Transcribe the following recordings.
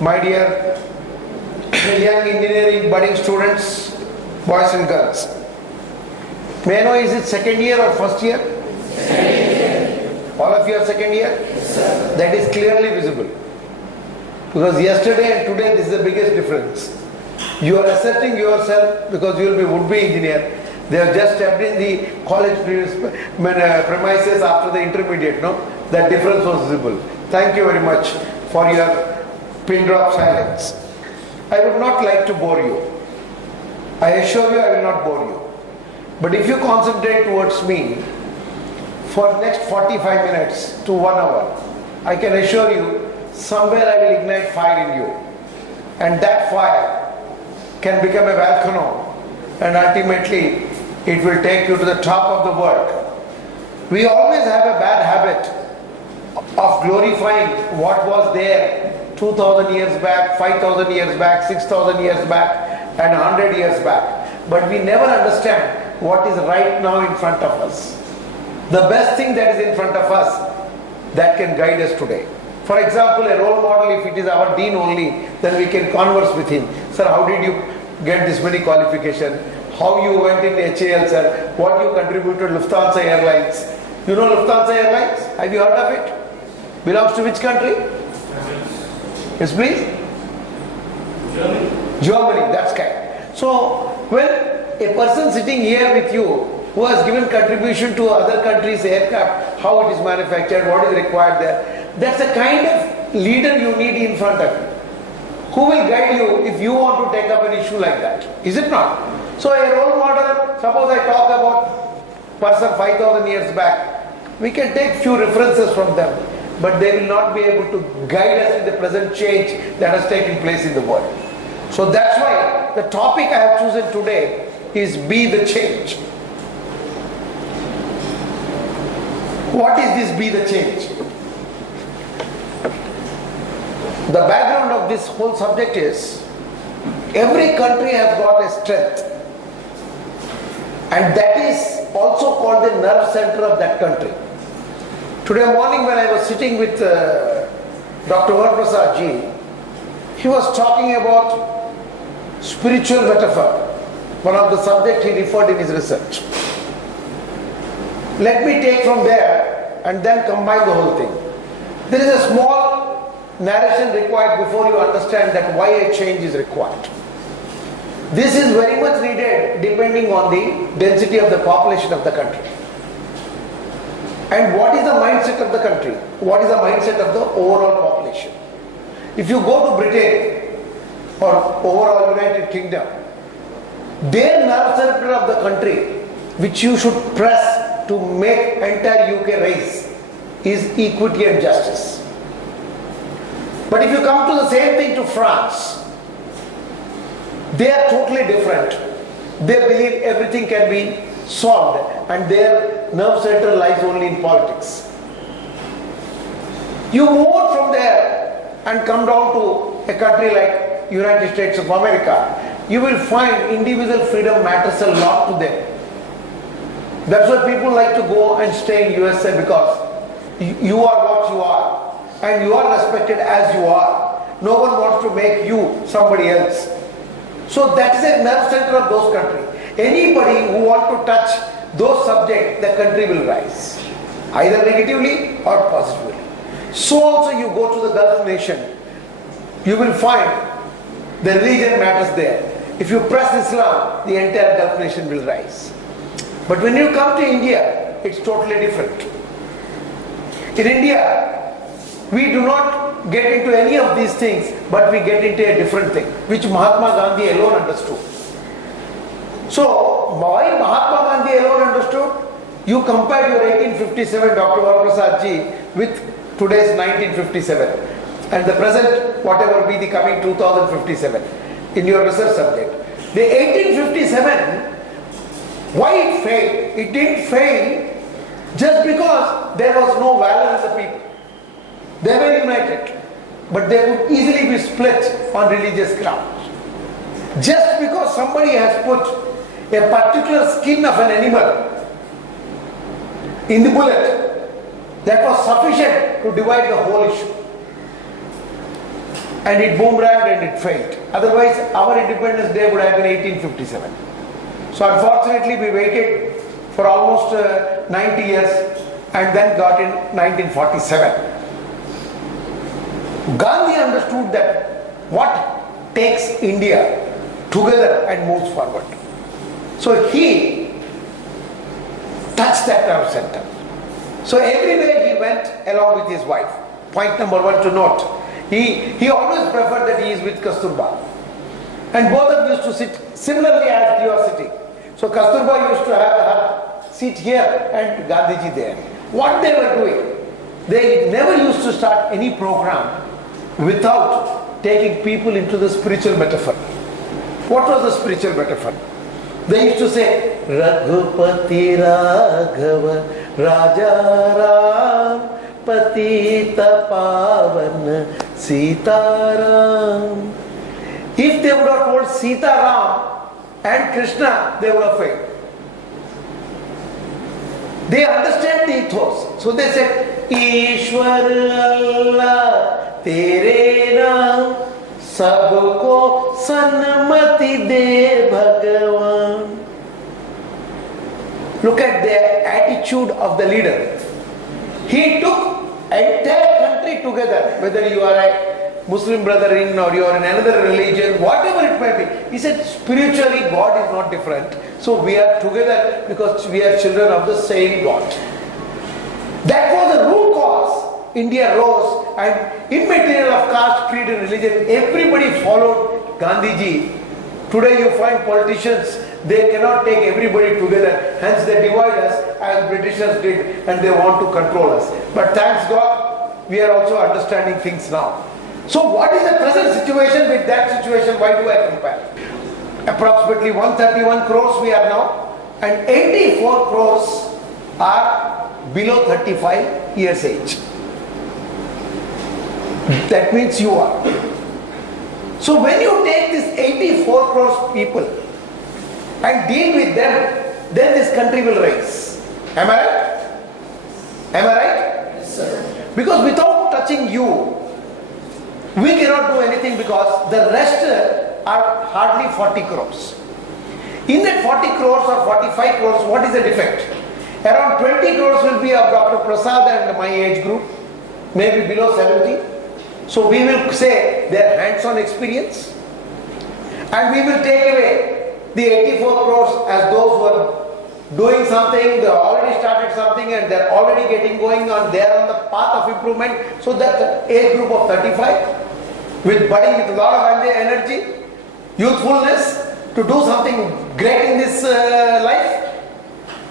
my dear young engineering budding students, boys and girls. May I know, is it second year or first year? Second year. All of you are second year? Yes, sir. That is clearly visible. Because yesterday and today, this is the biggest difference. You are asserting yourself because you will be would-be engineer. They have just stepped in the college premises after the intermediate, no? That difference was visible. Thank you very much for your pin drop silence. I would not like to bore you. I assure you I will not bore you. But if you concentrate towards me for next 45 minutes to 1 hour, I can assure you somewhere I will ignite fire in you. And that fire can become a volcano, and ultimately it will take you to the top of the world. We always have a bad habit of glorifying what was there 2000 years back, 5000 years back, 6000 years back, and 100 years back. But we never understand what is right now in front of us. The best thing that is in front of us that can guide us today. For example, a role model, if it is our dean only, then we can converse with him. Sir, how did you get this many qualifications? How you went in HAL, sir? What you contributed to Lufthansa Airlines? You know Lufthansa Airlines? Have you heard of it? Belongs to which country? Yes, please? Germany. Germany, that's kind. So, when a person sitting here with you who has given contribution to other countries' aircraft, how it is manufactured, what is required there, that's the kind of leader you need in front of you. Who will guide you if you want to take up an issue like that? Is it not? So a role model, suppose I talk about person 5000 years back, we can take few references from them, but they will not be able to guide us in the present change that has taken place in the world. So that's why the topic I have chosen today is Be the Change. What is this Be the Change? The background of this whole subject is every country has got a strength, and that is also called the nerve center of that country. Today morning when I was sitting with Dr. Prasad ji, he was talking about spiritual metaphor, one of the subjects he referred in his research. Let me take from there and then combine the whole thing. There is a small narration required before you understand that why a change is required. This is very much needed depending on the density of the population of the country. And what is the mindset of the country? What is the mindset of the overall population? If you go to Britain or overall United Kingdom, their nerve center of the country, which you should press to make entire UK rise, is equity and justice. But if you come to the same thing to France, they are totally different. They believe everything can be solved and their nerve center lies only in politics. You move on from there and come down to a country like United States of America, you will find individual freedom matters a lot to them. That's why people like to go and stay in USA, because you are what you are and you are respected as you are. No one wants to make you somebody else. So that is a nerve center of those countries. Anybody who wants to touch those subjects, the country will rise, either negatively or positively. So also you go to the Gulf nation, you will find the religion matters there. If you press Islam, the entire Gulf nation will rise. But when you come to India, it's totally different. In India, we do not get into any of these things, but we get into a different thing, which Mahatma Gandhi alone understood. So, why Mahatma Gandhi alone understood? You compare your 1857 Dr. Prasad ji with today's 1957 and the present, whatever be the coming 2057 in your research subject. The 1857, why it failed? It didn't fail just because there was no valor in the people. They were united, but they could easily be split on religious grounds. Just because somebody has put a particular skin of an animal in the bullet, that was sufficient to divide the whole issue. and it boomeranged and it failed. Otherwise, our Independence Day would have been 1857. So unfortunately, we waited for almost 90 years and then got in 1947. Gandhi understood that what takes India together and moves forward. So he touched that nerve center. So everywhere he went along with his wife. Point number one to note. He always preferred that he is with Kasturba. And both of them used to sit similarly as you are sitting. So Kasturba used to have her seat here and Gandhiji there. What they were doing, they never used to start any program without taking people into the spiritual metaphor. What was the spiritual metaphor? They used to say, Raghupati Raghava Raja Ram Patita Pavan Sitaram. If they would have told Sitaram and Krishna, they would have failed. They understand the ethos. So they said, Ishwar Allah Tere Naam Sabko Sanmati De Bhagavan. Look at the attitude of the leader. He took entire country together, whether you are a Muslim brethren or you are in another religion, whatever it may be. He said, spiritually God is not different. So we are together because we are children of the same God. That was the root cause. India rose and immaterial of caste, creed and religion, everybody followed Gandhiji. Today you find politicians, they cannot take everybody together, hence they divide us as Britishers did and they want to control us. But thanks God, we are also understanding things now. So what is the present situation with that situation? Why do I compare? Approximately 131 crores we are now and 84 crores are below 35 years age. That means you are. So when you take this 84 crores people and deal with them, then this country will rise. Am I right? Am I right? Yes, sir. Because without touching you, we cannot do anything because the rest are hardly 40 crores. In that 40 crores or 45 crores, what is the defect? Around 20 crores will be of Dr. Prasad and my age group, maybe below 70. So we will say their hands-on experience and we will take away the 84 crores as those who are doing something, they already started something and they're already getting going on, they're on the path of improvement. So that age group of 35 with budding with a lot of energy, youthfulness to do something great in this life,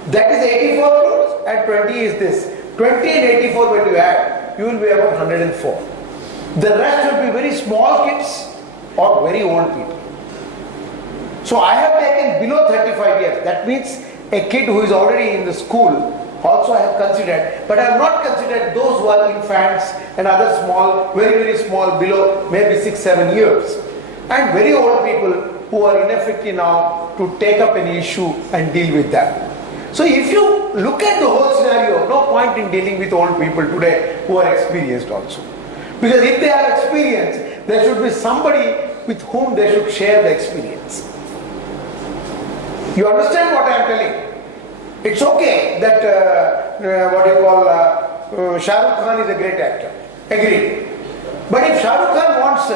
that is 84 crores and 20 is this. 20 and 84 when you add, you will be about 104. The rest will be very small kids or very old people. So I have taken below 35 years. That means a kid who is already in the school also I have considered. But I have not considered those who are infants and other small, very small, below maybe 6-7 years. And very old people who are ineffective now to take up an issue and deal with that. So if you look at the whole scenario, no point in dealing with old people today who are experienced also. Because if they are experienced, there should be somebody with whom they should share the experience. You understand what I am telling? It's okay that Shah Rukh Khan is a great actor. Agreed. But if Shah Rukh Khan wants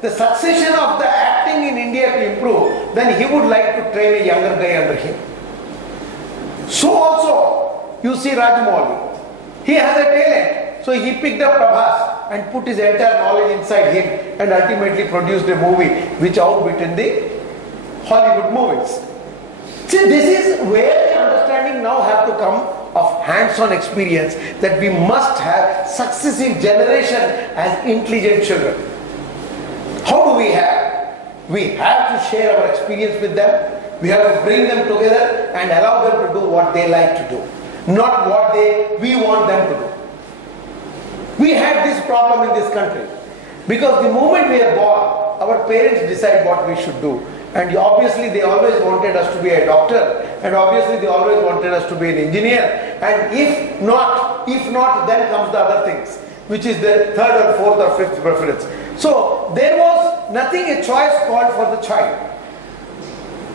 the succession of the acting in India to improve, then he would like to train a younger guy under him. So also, you see Rajmundry. He has a talent. So he picked up Prabhas and put his entire knowledge inside him and ultimately produced a movie which outbitten the Hollywood movies. See, this is where the understanding now have to come of hands-on experience that we must have successive generation as intelligent children. How do we have? We have to share our experience with them. We have to bring them together and allow them to do what they like to do, not what we want them to do. We had this problem in this country because the moment we are born, our parents decide what we should do. And obviously they always wanted us to be a doctor, and obviously they always wanted us to be an engineer. And if not, then comes the other things, which is the third or fourth or fifth preference. So there was nothing a choice called for the child.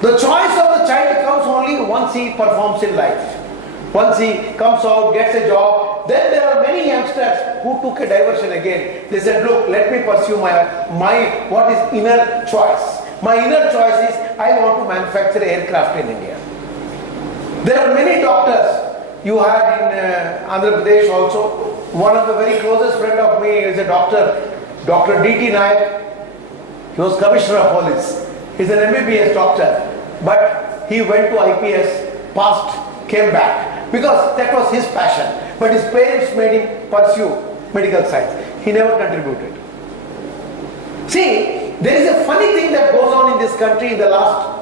The choice of the child comes only once he performs in life. Once he comes out, gets a job, then there are many youngsters who took a diversion again. They said, look, let me pursue my what is inner choice. My inner choice is I want to manufacture aircraft in India. There are many doctors. You had in Andhra Pradesh also. One of the very closest friend of me is a doctor, Dr. D.T. Nayak. He was Commissioner of Police. He's an MBBS doctor. But he went to IPS, passed, came back. Because that was his passion. But his parents made him pursue medical science. He never contributed. See, there is a funny thing that goes on in this country in the last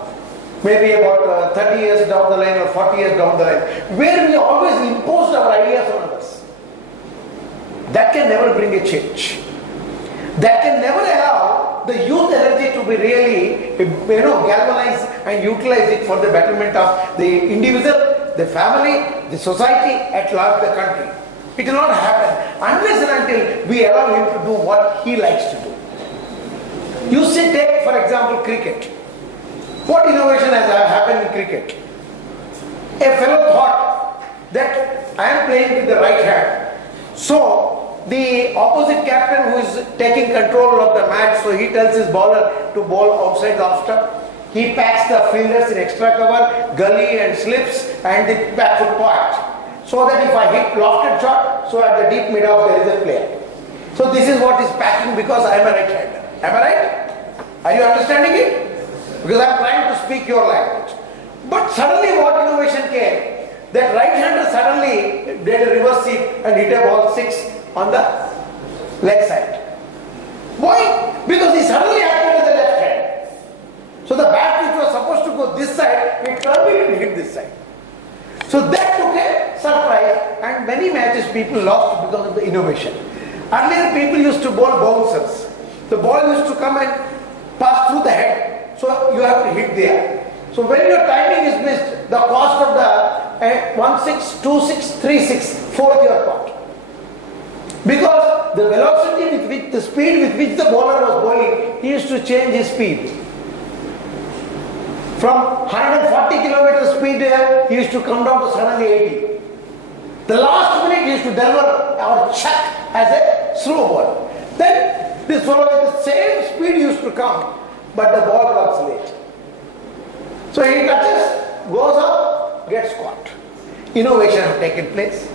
maybe about 30 years down the line or 40 years down the line, where we always imposed our ideas on others. That can never bring a change. That can never allow the youth energy to be really, galvanized and utilize it for the betterment of the individual, the family, the society, at large the country. It will not happen unless and until we allow him to do what he likes to do. You see, take for example cricket. What innovation has happened in cricket? A fellow thought that I am playing with the right hand. So the opposite captain who is taking control of the match, so he tells his bowler to bowl outside the off stump. He packs the fielders in extra cover, gully and slips and the back foot point. So that if I hit lofted shot, so at the deep mid off there is a player. So this is what is packing because I am a right hander. Am I right? Are you understanding it? Because I am trying to speak your language. But suddenly what innovation came? That right-hander suddenly did a reverse sweep and hit a ball 6 on the leg side. Why? Because he suddenly acted with the left hand. So the bat which was supposed to go this side, it turned and hit this side. So that took a surprise and many matches people lost because of the innovation. Earlier people used to bowl bouncers. The ball used to come and pass through the head. So you have to hit there. So when your timing is missed, the cost of the 1-6, 2-6, 3-6, fourth your part. Because the velocity with which, the speed with which the bowler was bowling, he used to change his speed. From 140 km speed, he used to come down to suddenly 80. The last minute he used to deliver or chuck as a slow ball. Then this fellow with the same speed used to come, but the ball comes late. So he touches, goes up, gets caught. Innovation has taken place.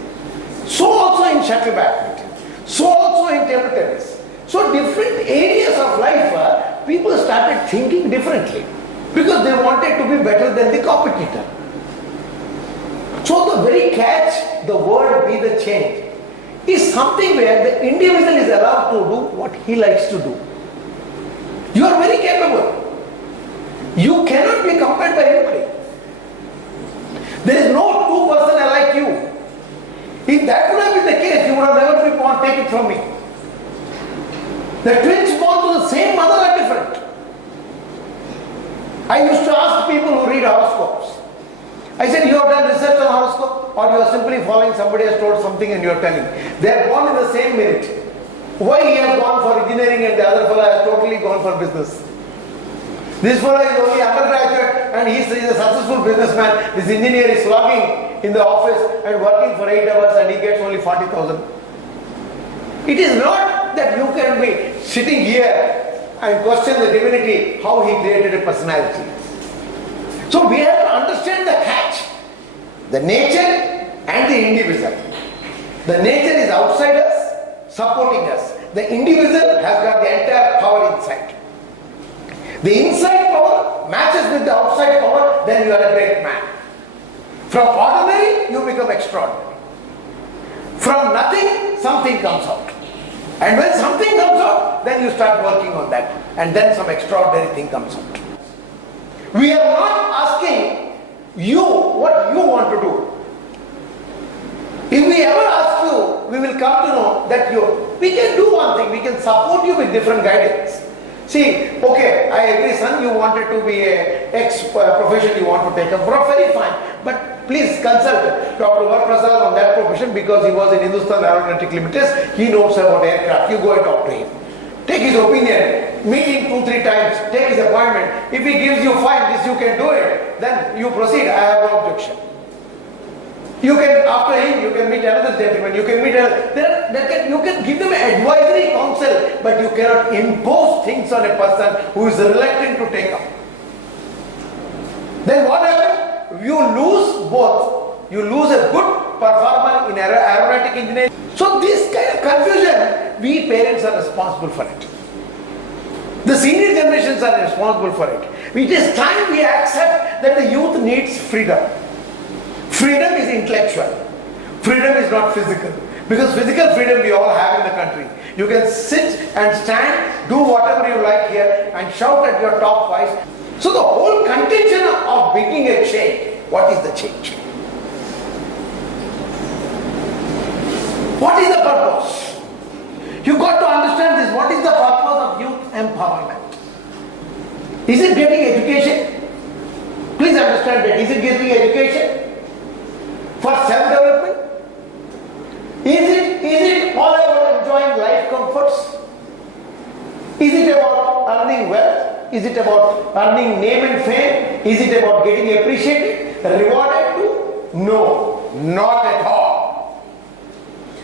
So also in shuttle badminton. So also in table tennis. So different areas of life, people started thinking differently because they wanted to be better than the competitor. So the very catch, the word be the change, is something where the individual is allowed to do what he likes to do. You are very capable. You cannot be compared by anybody. There is no two person like you. If that would have been the case, you would have never been born. Take it from me. The twins born to the same mother are different. I used to ask people who read horoscopes. I said, you have done research on horoscope or you are simply following somebody has told something and you are telling. They are born in the same minute. Why he has gone for engineering and the other fellow has totally gone for business? This fellow is only undergraduate and he is a successful businessman. This engineer is slogging in the office and working for 8 hours and he gets only 40,000. It is not that you can be sitting here and question the divinity, how he created a personality. So we have to understand the catch, the nature and the individual. The nature is outside us, supporting us. The individual has got the entire power inside. The inside power matches with the outside power, then you are a great man. From ordinary, you become extraordinary. From nothing, something comes out. And when something comes out, then you start working on that. And then some extraordinary thing comes out. We are not asking you what you want to do. If we ever ask you, we will come to know that we can do one thing, we can support you with different guidance. See, okay, I agree son, you wanted to be a X profession you want to take up, very fine. But please consult Dr. Varprasad on that profession because he was in Hindustan Aeronautic Limited. He knows about aircraft. You go and talk to him. take his opinion, meet him 2-3 times, take his appointment. If he gives you fine, this you can do it, then you proceed. I have no objection. You can, after him, you can meet another gentleman, you can meet another, you can give them advisory counsel, but you cannot impose things on a person who is reluctant to take up. Then what happens? You lose both. You lose a good performer in aeronautic engineering. So this kind of confusion, we parents are responsible for it. The senior generations are responsible for it. It is time we accept that the youth needs freedom. Freedom is intellectual. Freedom is not physical. Because physical freedom we all have in the country. You can sit and stand, do whatever you like here and shout at your top voice. So the whole contention of making a change, what is the change? What is the purpose? You got to understand this. What is the purpose of youth empowerment? Is it getting education? Please understand that. Is it getting education? For self-development? Is it all about enjoying life comforts? Is it about earning wealth? Is it about earning name and fame? Is it about getting appreciated, rewarded too? No, not at all.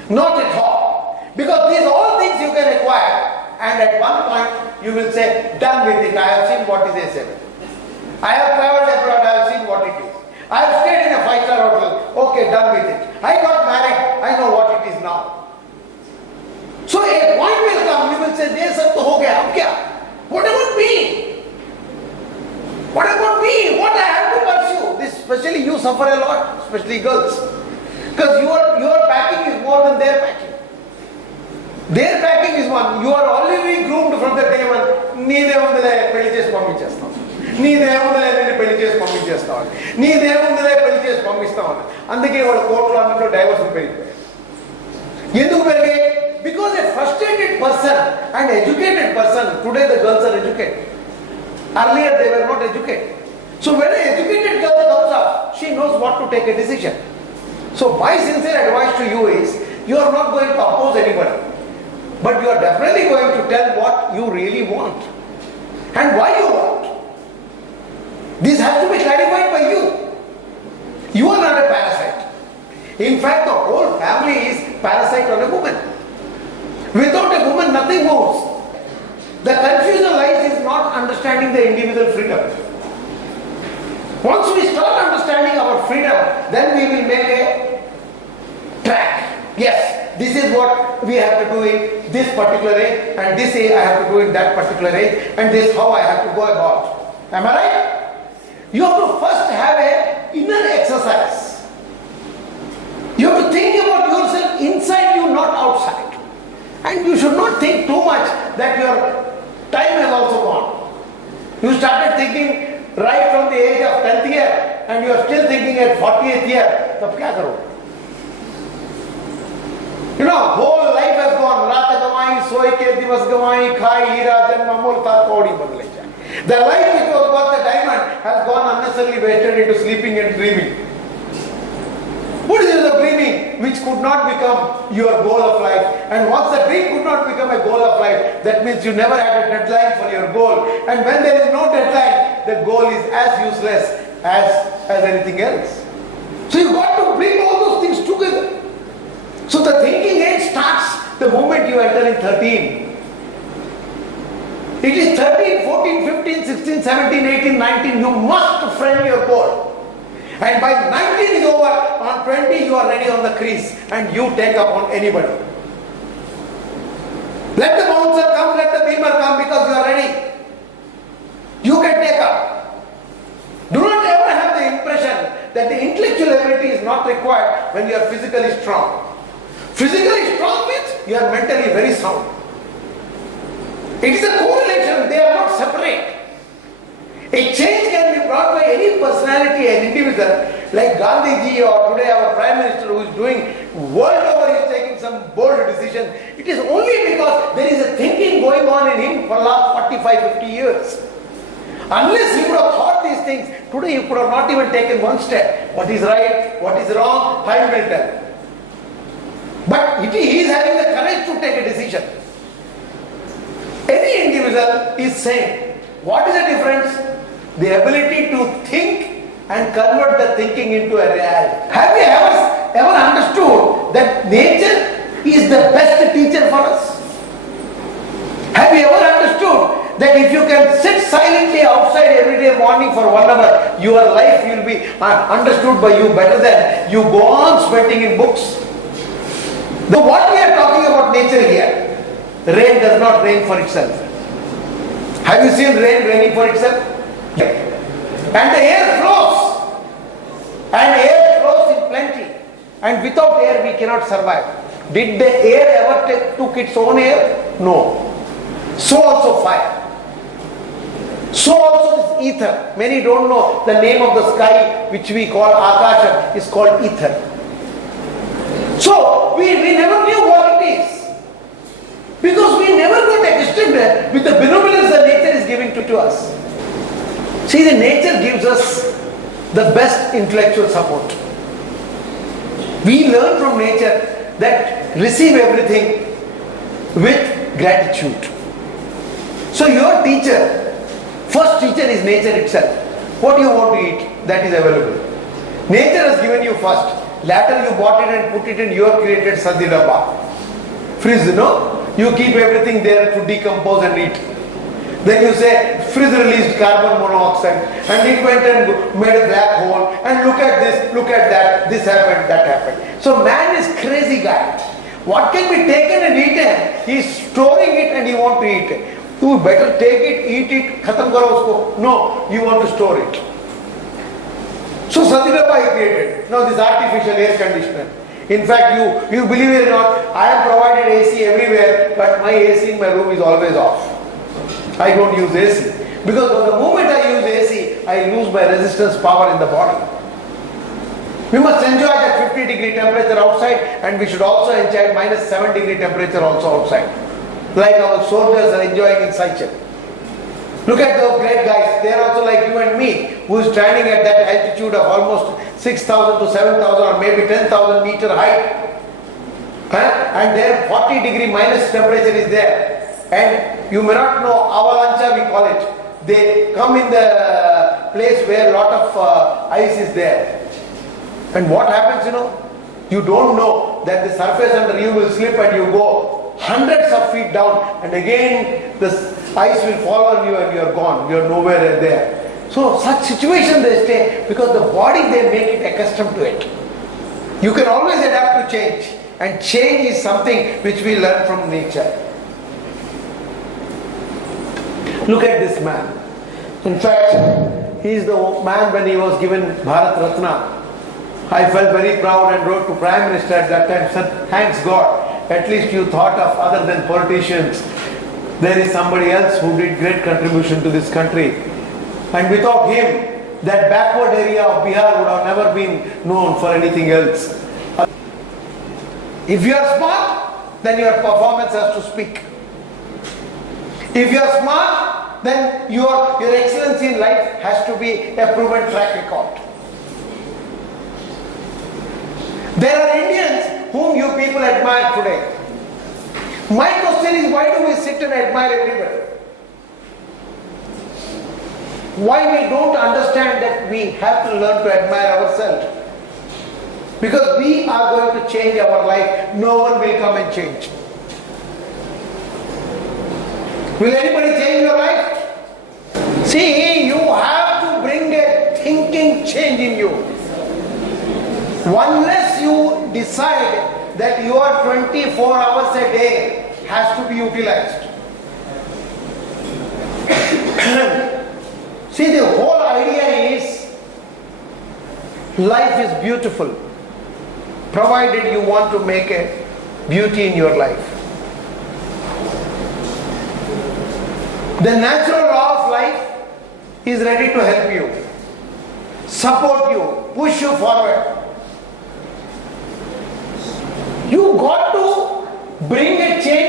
Not at all. Because these all things you can acquire, and at one point you will say, done with it, I have seen what is A7. I have traveled abroad, I have seen what it is. I have stayed in a 5-star hotel, okay, done with it. I got married, I know what it is now. So a point will come, you will say, "Ye sab to ho gaya, ab kya? What about me? What about me? What I have to pursue?" This, especially you suffer a lot, especially girls. Because your packing is more than their packing. Their packing is one. You are already groomed from the day one. Nee devundale pelli chesi panpinchestam. Nee devundale ninnu pelli chesi panpinchestam. Nee devundale pelli chesi panpistam. Anduke vaadu court lo annattu divorce perigpoyaru. Enduku perige? Because a frustrated person and educated person, today the girls are educated. Earlier they were not educated. So when an educated girl comes up, she knows what to take a decision. So my sincere advice to you is, you are not going to oppose anybody. But you are definitely going to tell what you really want. And why you want. This has to be clarified by you. You are not a parasite. In fact, the whole family is parasite on a woman. Without a woman, nothing moves. The confusion lies is not understanding the individual freedom. Once we start understanding our freedom, then we will make a track. Yes, this is what we have to do in this particular age, and this I have to do in that particular age, and this how I have to go about. Am I right? You have to first have an inner exercise. You have to think about yourself inside you, not outside. And you should not think too much that your time has also gone. You started thinking right from the age of 10th year and you are still thinking at 40th year. Tab kya karo? You know, whole life has gone. Raat gamai, soy ke divas gamai, khai hira janma multa kaudi badle jaye. The life which was worth a diamond has gone unnecessarily wasted into sleeping and dreaming. What is the dreaming which could not become your goal of life? And once the dream could not become a goal of life, that means you never had a deadline for your goal. And when there is no deadline, the goal is as useless as anything else. So you got to bring all those things together. So the thinking age starts the moment you enter in 13. It is 13, 14, 15, 16, 17, 18, 19. You must frame your goal. And by 19 is over, on 20 you are ready on the crease and you take up on anybody. Let the bouncer come, let the beamer come because you are ready. You can take up. Do not ever have the impression that the intellectual ability is not required when you are physically strong. Physically strong means you are mentally very sound. It is a correlation, they are not separate. A change can be brought by any personality, an individual, like Gandhiji or today our Prime Minister who is doing world over, is taking some bold decision. It is only because there is a thinking going on in him for the last 45, 50 years. Unless he would have thought these things, today he could have not even taken one step. What is right, what is wrong, time will tell. But he is having the courage to take a decision. Any individual is same. What is the difference? The ability to think and convert the thinking into a reality. Have you ever understood that nature is the best teacher for us? Have you ever understood that if you can sit silently outside every day morning for 1 hour, your life will be understood by you better than you go on spending in books? So what we are talking about nature here, rain does not rain for itself. Have you seen rain raining for itself? And the air flows. And air flows in plenty. And without air we cannot survive. Did the air ever took its own air? No. So also fire. So also this ether. Many don't know the name of the sky which we call Akasha is called ether. So we never knew what it is. Because we never got accustomed with the benevolence that nature is giving to us. See, the nature gives us the best intellectual support. We learn from nature that receive everything with gratitude. So your teacher, first teacher is nature itself. What do you want to eat? That is available. Nature has given you first. Later you bought it and put it in your created sadhidabba. Fridge, no? You keep everything there to decompose and eat. Then you say, fridge released carbon monoxide and it went and made a black hole and look at this, look at that, this happened, that happened. So man is crazy guy. What can be taken and eaten, he is storing it and he want to eat it. You better take it, eat it, khatam karo usko. No, you want to store it. So Sadhidabba he created. Now this artificial air conditioner. In fact, you believe it or not, I have provided AC everywhere, but my AC in my room is always off. I don't use AC. Because the moment I use AC, I lose my resistance power in the body. We must enjoy that 50-degree temperature outside, and we should also enjoy minus 7-degree temperature also outside. Like our soldiers are enjoying in Seychelles. Look at those great guys. They are also like you and me, who is standing at that altitude of almost 6,000 to 7,000 or maybe 10,000 meter height. And their 40-degree minus temperature is there. And you may not know, avalancha we call it. They come in the place where a lot of ice is there. And what happens, you don't know that the surface under you will slip and you go hundreds of feet down and again the ice will fall on you and you are gone. You are nowhere there. So such situation they stay because the body they make it accustomed to it. You can always adapt to change, and change is something which we learn from nature. Look at this man. In fact, he is the man when he was given Bharat Ratna. I felt very proud and wrote to Prime Minister at that time, said, thanks God, at least you thought of other than politicians. There is somebody else who did great contribution to this country. And without him, that backward area of Bihar would have never been known for anything else. If you are smart, then your performance has to speak. If you are smart, then your excellency in life has to be a proven track record. There are Indians whom you people admire today. My question is, why do we sit and admire everybody? Why we don't understand that we have to learn to admire ourselves? Because we are going to change our life. No one will come and change. Will anybody change your life? See, you have to bring a thinking change in you. Unless you decide that your 24 hours a day has to be utilized. See, the whole idea is life is beautiful, provided you want to make a beauty in your life. The natural law of life is ready to help you, support you, push you forward. You got to bring a change